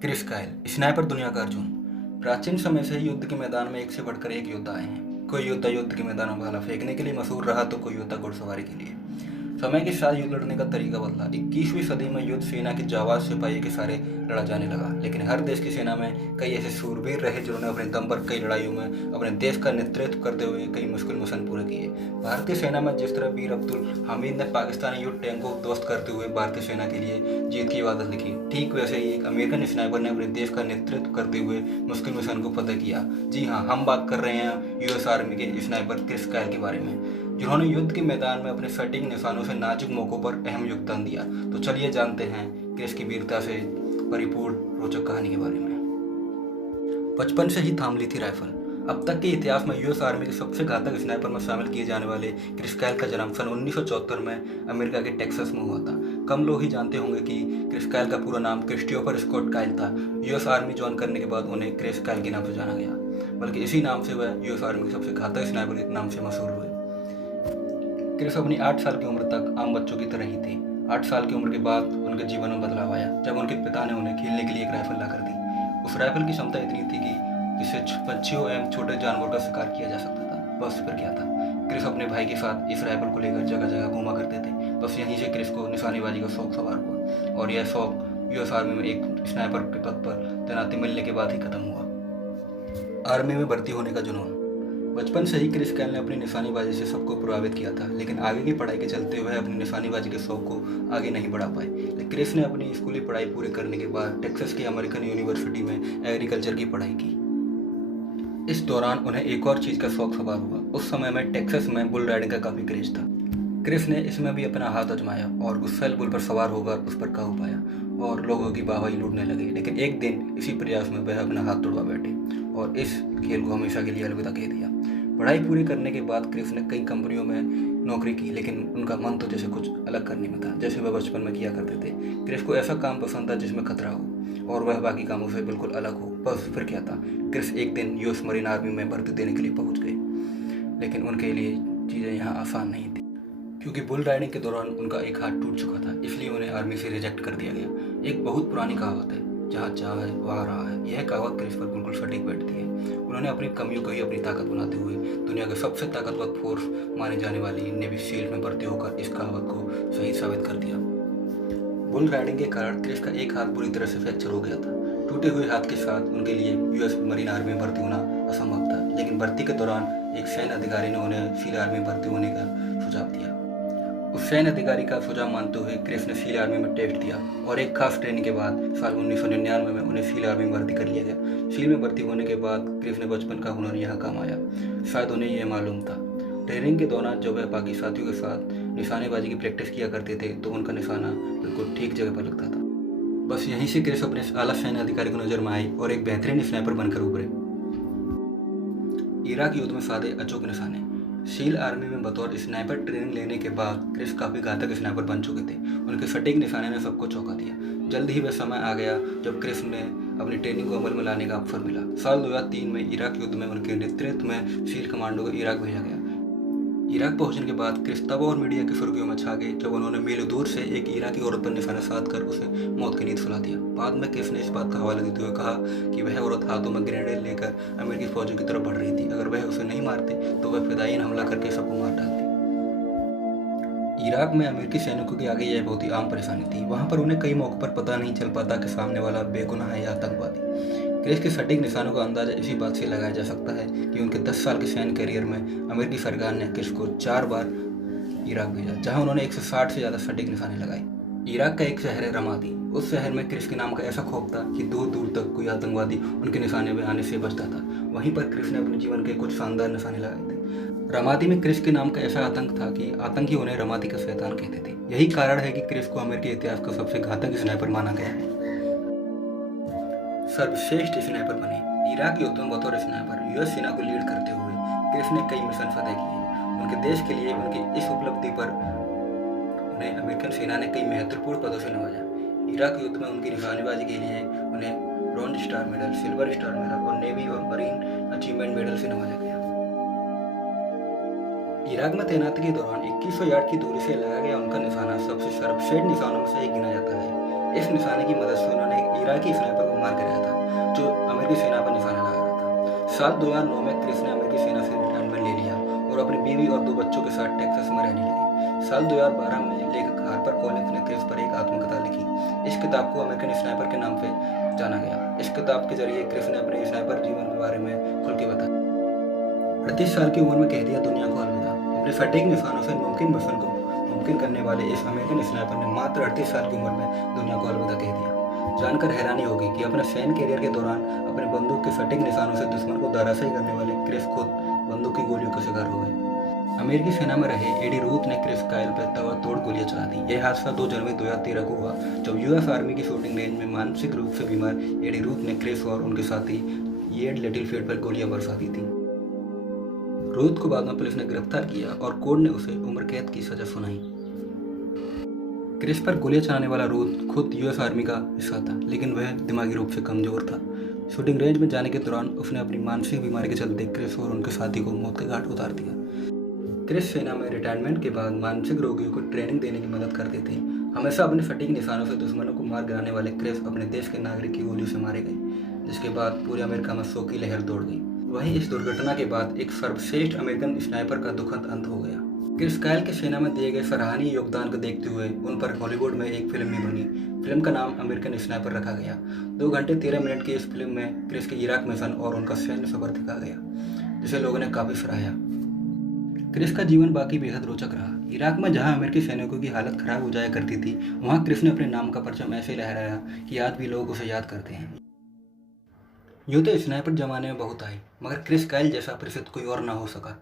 Chris कायल, sniper दुनिया का अर्जुन। प्राचीन समय से ही युद्ध के मैदान में एक से बढ़कर एक योद्धा आए हैं। कोई योद्धा युद्ध के मैदान में भाला फेंकने के लिए मशहूर रहा तो कोई योद्धा घुड़सवारी के लिए। समय के साथ युद्ध लड़ने का तरीका बदला। 21वीं सदी में युद्ध सेना की जाबाज सिपाही के सारे लड़ा जाने लगा, लेकिन हर देश की सेना में कई ऐसे शूरवीर रहे जिन्होंने अपने दम पर कई लड़ाइयों में अपने देश का नेतृत्व करते हुए कई मुश्किल मिशन पूरे किए। भारतीय सेना में जिस तरह वीर अब्दुल हामिद ने पाकिस्तानी युद्ध टैंक को ध्वस्त करते हुए भारतीय सेना के लिए जीत की इबादत लिखी, ठीक वैसे ही एक अमेरिकन स्नाइपर ने अपने देश का नेतृत्व करते हुए मुश्किल मिशन को फतेह किया। जी हाँ, हम बात कर रहे हैं यूएस आर्मी के स्नाइपर क्रिस कायल के बारे में, जिन्होंने युद्ध के मैदान में अपने सटीक निशानों से नाजुक मौकों पर अहम योगदान दिया। तो चलिए जानते हैं क्रिस की वीरता से परिपूर्ण रोचक कहानी के बारे में। बचपन से ही थाम ली थी राइफल। अब तक के इतिहास में यूएस आर्मी के सबसे घातक स्नाइपर में शामिल किए जाने वाले क्रिस कायल का जन्म सन 1974 में अमेरिका के टेक्सास में हुआ था। कम लोग ही जानते होंगे कि क्रिस कायल का पूरा नाम क्रिस्टोफर स्कॉट कायल था। यूएस आर्मी ज्वाइन करने के बाद उन्हें क्रिस कायल के नाम से जाना गया, बल्कि इसी नाम से वह यूएस आर्मी के सबसे घातक स्नाइपर के नाम से मशहूर हुए। क्रिस अपनी 8 साल की उम्र तक आम बच्चों की तरह ही थे। 8 साल की उम्र के बाद उनके जीवन में बदलाव आया जब उनके पिता ने उन्हें खेलने के लिए एक राइफल ला कर दी। उस राइफल की क्षमता इतनी थी कि जिससे पक्षियों एवं छोटे जानवरों का शिकार किया जा सकता था। बस फिर क्या था, क्रिस अपने भाई के साथ इस राइफल को लेकर जगह जगह घूमा करते थे। बस यहीं से क्रिस को निशानेबाजी का शौक सवार हुआ, और यह शौक यूएस आर्मी में एक स्नाइपर के पद पर तैनाती मिलने के बाद ही खत्म हुआ। आर्मी में भर्ती होने का जुनून। बचपन से ही क्रिस कायल ने अपनी निशानेबाजी से सबको प्रभावित किया था, लेकिन आगे की पढ़ाई के चलते वह अपनी निशानेबाजी के शौक को आगे नहीं बढ़ा पाए। लेकिन क्रिस ने अपनी स्कूली पढ़ाई पूरी करने के बाद टेक्सास की अमेरिकन यूनिवर्सिटी में एग्रीकल्चर की पढ़ाई की। इस दौरान उन्हें एक और चीज़ का शौक सवार हुआ। उस समय में टेक्सास में बुल राइडिंग का काफ़ी क्रेज था। क्रिस ने इसमें भी अपना हाथ आजमाया और गुस्सैल बुल पर सवार होकर उस पर काबू पाया और लोगों की वाहवाही लूटने लगे। लेकिन एक दिन इसी प्रयास में वह अपना हाथ तोड़वा बैठे और इस खेल को हमेशा के लिए अलविदा कह दिया। पढ़ाई पूरी करने के बाद क्रिस ने कई कंपनियों में नौकरी की, लेकिन उनका मन तो जैसे कुछ अलग करने में था, जैसे वह बचपन में किया करते थे। क्रिस को ऐसा काम पसंद था जिसमें खतरा हो और वह बाकी कामों से बिल्कुल अलग हो। बस फिर क्या था, क्रिस एक दिन यूएस मरीन आर्मी में भर्ती देने के लिए पहुंच गए। लेकिन उनके लिए चीज़ें यहाँ आसान नहीं थी, क्योंकि बुल राइडिंग के दौरान उनका एक हाथ टूट चुका था, इसलिए उन्हें आर्मी से रिजेक्ट कर दिया गया। एक बहुत पुरानी कहावत है, जहाँ चाह है वहाँ रहा है। यह कहावत क्रिस पर बिल्कुल सटीक बैठती है। उन्होंने अपनी कमियों को ही अपनी ताकत बनाते हुए दुनिया के सबसे ताकतवर फोर्स माने जाने वाली नेवी सील में भर्ती होकर इस कहावत को सही साबित कर दिया। बुल राइडिंग के कारण क्रिस का एक हाथ बुरी तरह से फ्रैक्चर हो गया था। टूटे हुए हाथ के साथ उनके लिए यूएस मरीन आर्मी में भर्ती होना असंभव था, लेकिन भर्ती के दौरान एक सैन्य अधिकारी ने उन्हें सील आर्मी में भर्ती होने का सुझाव दिया। उस सैन्य अधिकारी का सुझाव मानते हुए क्रिस ने सील आर्मी में टेस्ट दिया और एक खास ट्रेनिंग के बाद साल 1999 में उन्हें सील आर्मी में भर्ती कर लिया गया। सील में भर्ती होने के बाद क्रिस ने बचपन का हुनर यहाँ काम आया, शायद उन्हें यह मालूम था। ट्रेनिंग के दौरान जब वह बाकी साथियों के साथ निशानेबाजी की प्रैक्टिस किया करते थे तो उनका निशाना बिल्कुल ठीक जगह पर लगता था। बस यहीं से क्रिस अपने आला सैन्य अधिकारी को नजर में आई और एक बेहतरीन स्नाइपर बनकर उभरे। इराक युद्ध में साधे अचूक निशाने। सील आर्मी में बतौर स्नाइपर ट्रेनिंग लेने के बाद क्रिस काफ़ी घातक स्नाइपर बन चुके थे। उनके सटीक निशाने ने सबको चौंका दिया। जल्द ही वह समय आ गया जब क्रिस ने अपनी ट्रेनिंग को अमल में लाने का अवसर मिला। साल 2003 में इराक युद्ध में उनके नेतृत्व में सील कमांडो को इराक भेजा गया। इराक पहुंचने के बाद क्रिस तब और मीडिया की सुर्खियों में छा गए जब उन्होंने मीलों दूर से एक इराकी औरत पर निशाना साधकर उसे मौत की नींद सुला दिया। बाद में क्रिस ने इस बात का हवाला देते हुए कहा कि वह औरत हाथों में ग्रेनेड लेकर अमेरिकी फौजों की तरफ बढ़ रही थी। अगर वह उसे नहीं मारते तो वह फिदायीन हमला करके सबको मार डालती। इराक में अमेरिकी सैनिकों के आगे यह बहुत ही आम परेशानी थी। वहां पर उन्हें कई मौकों पर पता नहीं चल पाता कि सामने वाला बेगुनाह है या आतंकवादी। क्रिस के सटीक निशानों का अंदाजा इसी बात से लगाया जा सकता है कि उनके 10 साल के सैन्य करियर में अमेरिकी सरकार ने क्रिस को 4 बार इराक भेजा, जहां उन्होंने 160 से ज़्यादा सटीक निशाने लगाए। इराक का एक शहर है रमादी। उस शहर में क्रिस के नाम का ऐसा खौफ था कि दूर दूर तक कोई आतंकवादी उनके निशाने में आने से बचता था। वहीं पर क्रिस ने अपने जीवन के कुछ शानदार निशाने लगाए थे। रमादी में क्रिस के नाम का ऐसा आतंक था कि आतंकी उन्हें रमादी का शैतान कहते थे। यही कारण है कि क्रिस को अमेरिकी इतिहास का सबसे घातक स्नाइपर माना गया है। सर्वश्रेष्ठ स्नाइपर बने। इराक युद्ध में बतौर स्नाइपर यूएस सेना को लीड करते हुए क्रिस ने कई मिशन फतेह किए। उनके देश के लिए उनकी इस उपलब्धि पर उन्हें अमेरिकन सेना ने कई महत्वपूर्ण पदों से नवाजा। इराक युद्ध में उनकी निशानेबाजी के लिए उन्हें bronze star medal, silver star medal और नेवी और मरीन अचीवमेंट मेडल से नवाजा गया। इराक में तैनाती के दौरान 2100 यार्ड की दूरी से लगाया गया उनका निशाना सबसे सर्वश्रेष्ठ निशानों में से एक गिना जाता है। इस निशाने की मदद से उन्होंने एक इराकी स्नाइपर को मार गिराया था जो अमेरिकी सेना पर निशाना लगा रहा था। साल 2009 में क्रिस ने अमेरिकी सेना से रिटायरमेंट ले लिया और अपनी बीवी और 2 बच्चों के साथ टेक्सास में रहने लगे। साल 2012 में लेखक हार्पर कॉलिंस ने क्रिस पर एक आत्मकथा लिखी। इस किताब को अमेरिकन स्नाइपर के नाम से जाना गया। इस किताब के जरिए क्रिस ने अपने स्नाइपर जीवन के बारे में खुल के बताया। 38 साल की उम्र में कह दिया दुनिया को अलविदा। अपने सटीक निशानों से मुमकिन मिशन को मुमकिन करने वाले इस अमेरिकन स्नाइपर ने मात्र 38 साल की उम्र में दुनिया को अलविदा कह दिया। जानकर हैरानी होगी कि अपने सैन्य कैरियर के दौरान अपने बंदूक के सटीक निशानों से दुश्मन को धराशायी करने वाले क्रिस खुद बंदूक की गोलियों का शिकार हो गए। अमेरिकी सेना में रहे एडी रूथ ने क्रिस कायल पर ताबड़तोड़ गोलियां चला दी। यह हादसा 2 जनवरी 2013 को हुआ जब यूएस आर्मी की शूटिंग रेंज में मानसिक रूप से बीमार एडी रूथ ने क्रिस और उनके साथी येड लिटिलफील्ड पर गोलियां बरसा दी थी। रूथ को बाद में पुलिस ने गिरफ्तार किया और कोर्ट ने उसे उम्र कैद की सजा सुनाई। क्रिस पर गोलियां चलाने वाला रूथ खुद यूएस आर्मी का हिस्सा था, लेकिन वह दिमागी रूप से कमजोर था। शूटिंग रेंज में जाने के दौरान उसने अपनी मानसिक बीमारी के चलते क्रिस और उनके साथी को मौत के घाट उतार दिया। क्रिस सेना में रिटायरमेंट के बाद मानसिक रोगियों को ट्रेनिंग देने की मदद करते थे। हमेशा अपने सटीक निशानों से दुश्मनों को मार गिराने वाले क्रिस अपने देश के नागरिक की गोलियों से मारे गए, जिसके बाद पूरे अमेरिका में शोक की लहर दौड़ गई। वहीं इस दुर्घटना के बाद एक सर्वश्रेष्ठ अमेरिकन स्नाइपर का दुखद अंत हो गया। क्रिस कायल के सेना में दिए गए सराहनीय योगदान को देखते हुए उन पर हॉलीवुड में एक फिल्म भी बनी। फिल्म का नाम अमेरिकन स्नाइपर रखा गया। 2 घंटे 13 मिनट की इस फिल्म में क्रिस के इराक मिशन और उनका सैन्य सफर दिखा गया, जिसे लोगों ने काफी सराहा। क्रिस का जीवन बाकी बेहद रोचक रहा। इराक में जहां अमेरिकी सैनिकों की हालत खराब हो जाया करती थी, वहां क्रिस ने अपने नाम का परचम ऐसे लहराया कि आज भी लोग उसे याद करते हैं। यूं तो स्नाइपर जमाने में बहुत आए, मगर क्रिस कायल जैसा प्रसिद्ध कोई और ना हो सका।